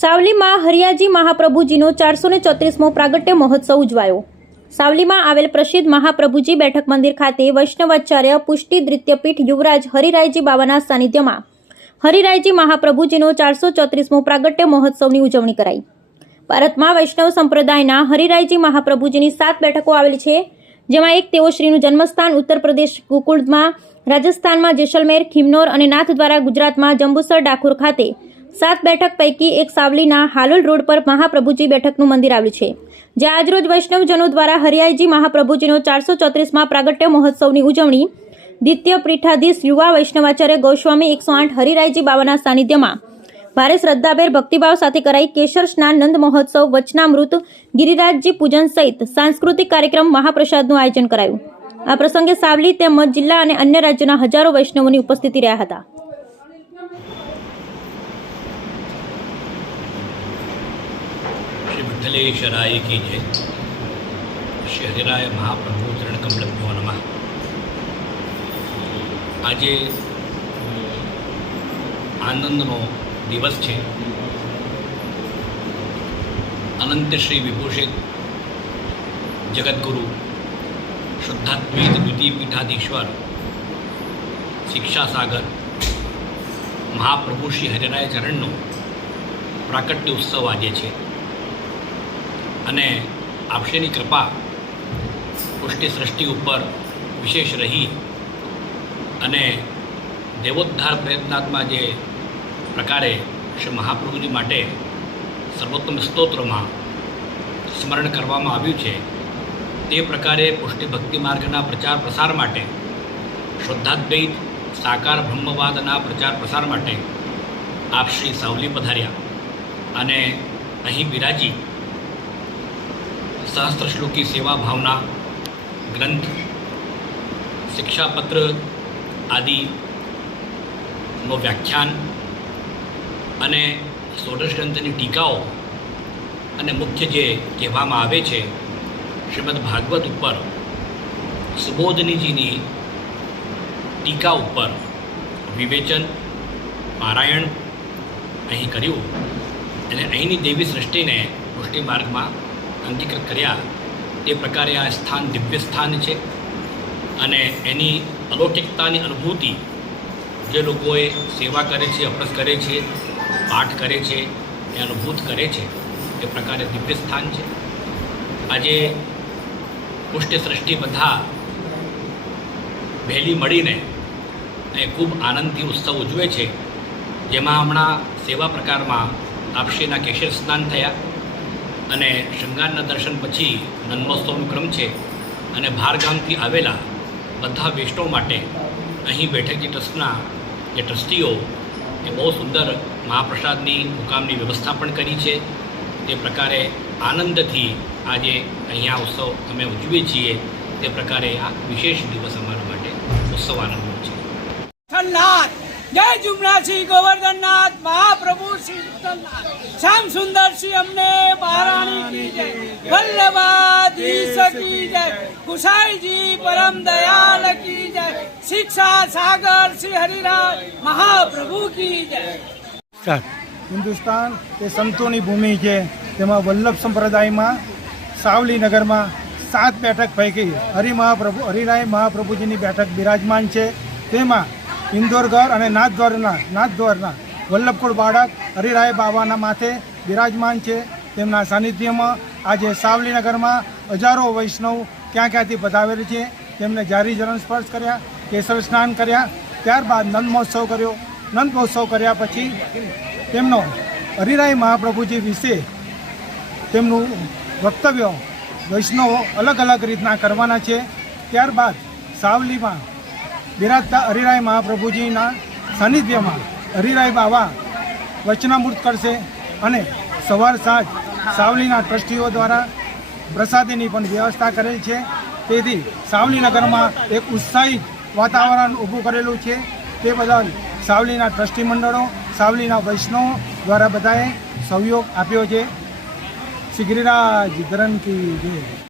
સાવલીમાં હરિયાજી મહાપ્રભુજીનો 434મો પ્રાગટ્ય મહોત્સવ ઉજવાયો। સાવલીમાં આવેલ પ્રસિદ્ધ મહાપ્રભુજી બેઠક મંદિર ખાતે વૈષ્ણવાચાર્ય પુષ્ટિ દ્વિતીયપીઠ યુવરાજ હરિરાયજી બાવાના સાનિધ્યમાં હરિરાયજી મહાપ્રભુજીનો 434મો પ્રાગટ્ય મહોત્સવની ઉજવણી કરાઈ। ભારતમાં વૈષ્ણવ સંપ્રદાયના હરિરાયજી મહાપ્રભુજીની 7 બેઠકો આવેલી છે, જેમાં એક તેઓશ્રીનું જન્મસ્થાન ઉત્તર પ્રદેશ ગોકુળમાં, રાજસ્થાનમાં જેસલમેર, ખિમનોર અને નાથદ્વારા ગુજરાતમાં જંબુસર ડાકોર ખાતે 7 બેઠક પૈકી એક સાવલીના હાલોલ રોડ પર મહાપ્રભુજી બેઠકનું મંદિર આવેલું છે, જ્યાં આજરોજ વૈષ્ણવજનો દ્વારા હરિયાયજી મહાપ્રભુજીનો 434મા પ્રાગટ્ય મહોત્સવની ઉજવણી દ્વિતીય પીઠાધીશ યુવા વૈષ્ણવાચાર્ય ગોસ્વામી 108 હરિરાયજી બાવાના સાનિધ્યમાં ભારે શ્રદ્ધાભેર ભક્તિભાવ સાથે કરાઈ। કેશર સ્નાન, નંદ મહોત્સવ, વચનામૃત, ગિરિરાજજી પૂજન સહિત સાંસ્કૃતિક કાર્યક્રમ, મહાપ્રસાદનું આયોજન કરાયું। આ પ્રસંગે સાવલી તેમજ જિલ્લા અને અન્ય રાજ્યોના હજારો વૈષ્ણવોની ઉપસ્થિતિ રહ્યા હતા। श्री विठ्ठलेश्वराय की जय। श्री हरिराय महाप्रभु चरण कमलभ्यो नमः। આજે આનંદનો દિવસ છે। અનંત શ્રી વિભૂષિત જગદગુરુ શુદ્ધાત્મૈત દ્વિતીય પીઠાધીશ્વર શિક્ષા સાગર મહાપ્રભુ શ્રી હરિરાય ચરણનો પ્રાકટ્ય ઉત્સવ આજે છે અને આપશેની કૃપા પુષ્ટિ સૃષ્ટિ ઉપર વિશેષ રહી અને દેવોદ્ધાર પ્રયત્નાત્મા જે પ્રકારે શ્રી મહાપ્રભુજી માટે સર્વોત્તમ સ્તોત્રમાં સ્મરણ કરવામાં આવ્યું છે, તે પ્રકારે પુષ્ટિ ભક્તિ માર્ગના પ્રચાર પ્રસાર માટે, શુદ્ધાદ્વૈત સાકાર બ્રહ્મવાદના પ્રચાર પ્રસાર માટે આપ શ્રી સાવલી પધાર્યા અને અહીં બિરાજી સહસ્ત્ર શ્લોકી સેવા ભાવના ગ્રંથ, શિક્ષાપત્ર આદિનો વ્યાખ્યાન અને ષોડશ ગ્રંથની ટીકાઓ અને મુખ્ય જે કહેવામાં આવે છે શ્રીમદ ભાગવત ઉપર સુબોધનીજીની ટીકા ઉપર વિવેચન, પારાયણ અહીં કર્યું અને અહીંની દેવી સૃષ્ટિને પુષ્ટિ માર્ગમાં અંગીકૃત કર્યા। તે પ્રકારે આ સ્થાન દિવ્ય સ્થાન છે અને એની અલૌકિકતાની અનુભૂતિ જે લોકોએ સેવા કરે છે, અભ્યાસ કરે છે, પાઠ કરે છે, એ અનુભૂત કરે છે, એ પ્રકારે દિવ્ય સ્થાન છે। આજે પુષ્ટિ સૃષ્ટિ બધા વહેલી મળીને એ ખૂબ આનંદથી ઉત્સવ ઉજવે છે, જેમાં હમણાં સેવા પ્રકારમાં આપશ્રીના કેશર સ્નાન થયા અને શૃંગારના દર્શન પછી નંદમહોત્સવનો ક્રમ છે અને બહાર ગામથી આવેલા બધા વૈષ્ણવ માટે અહીં બેઠકજી ટ્રસ્ટના જે ટ્રસ્ટીઓ એ બહુ સુંદર મહાપ્રસાદની મુકામની વ્યવસ્થા પણ કરી છે। તે પ્રકારે આનંદથી આજે અહીંયા ઉત્સવ અમે ઉજવીએ છીએ। તે પ્રકારે આ વિશેષ દિવસ અમારા માટે ઉત્સવ આનંદનો છે। जय जुमना श्री गोवर्धननाथ महाप्रभु श्री विठ्ठलनाथ श्याम सुंदर श्री हमने महारानी की जय, वल्लभाधीश की जय, कुशाई जी परम दयाल की जय, शिक्षा सागर श्री हरिराय महाप्रभु की जय। હિન્દુસ્તાન એ સંતોની ભૂમિ છે, તેમાં વલ્લભ સંપ્રદાયમાં સાવલી નગરમાં 7 બેઠક પૈકી હરિરાય મહાપ્રભુજીની બેઠક બિરાજમાન છે। તેમાં ઇન્દોરગઢ અને નાથદ્વારના વલ્લભકુળ બાળક હરિરાય બાવાના માથે બિરાજમાન છે। તેમના સાનિધ્યમાં આજે સાવલી નગરમાં હજારો વૈષ્ણવ ક્યાંથી પધારેલ છે। તેમને જારી ચરણ સ્પર્શ કર્યા, કેસર સ્નાન કર્યા, ત્યારબાદ નંદ મહોત્સવ કર્યો। નંદ મહોત્સવ કર્યા પછી તેમનો હરિરાય મહાપ્રભુજી વિશે તેમનું વક્તવ્ય વૈષ્ણવો અલગ અલગ રીતના કરવાના છે। ત્યારબાદ સાવલીમાં બિરાજતા હરિરાય મહાપ્રભુજીના સાનિધ્યમાં હરિરાય બાવા વચનામૃત કરશે અને સવાર સાંજ સાવલીના ટ્રસ્ટીઓ દ્વારા પ્રસાદીની પણ વ્યવસ્થા કરેલ છે। તેથી સાવલી નગરમાં એક ઉત્સાહિત વાતાવરણ ઊભું કરેલું છે। તે બદલ સાવલીના ટ્રસ્ટી મંડળો, સાવલીના વૈષ્ણવો દ્વારા બધાએ સહયોગ આપ્યો છે। શ્રી ગિરિરાજ ધરણ કી જય।